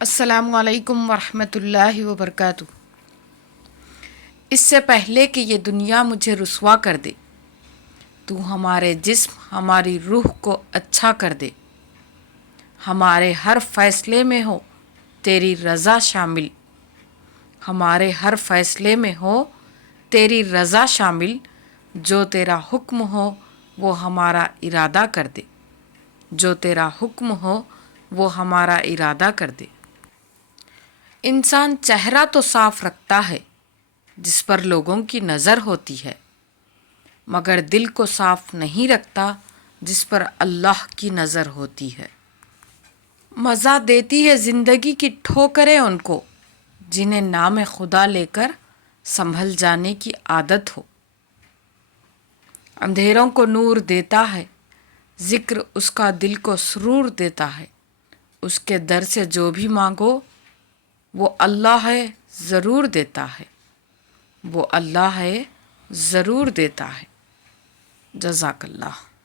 السلام علیکم ورحمۃ اللہ وبرکاتہ۔ اس سے پہلے کہ یہ دنیا مجھے رسوا کر دے، تو ہمارے جسم ہماری روح کو اچھا کر دے۔ ہمارے ہر فیصلے میں ہو تیری رضا شامل، ہمارے ہر فیصلے میں ہو تیری رضا شامل۔ جو تیرا حکم ہو وہ ہمارا ارادہ کر دے، جو تیرا حکم ہو وہ ہمارا ارادہ کر دے۔ انسان چہرہ تو صاف رکھتا ہے جس پر لوگوں کی نظر ہوتی ہے، مگر دل کو صاف نہیں رکھتا جس پر اللہ کی نظر ہوتی ہے۔ مزہ دیتی ہے زندگی کی ٹھوکریں ان کو جنہیں نام خدا لے کر سنبھل جانے کی عادت ہو۔ اندھیروں کو نور دیتا ہے، ذکر اس کا دل کو سرور دیتا ہے۔ اس کے در سے جو بھی مانگو وہ اللہ ہے ضرور دیتا ہے، وہ اللہ ہے ضرور دیتا ہے۔ جزاک اللہ۔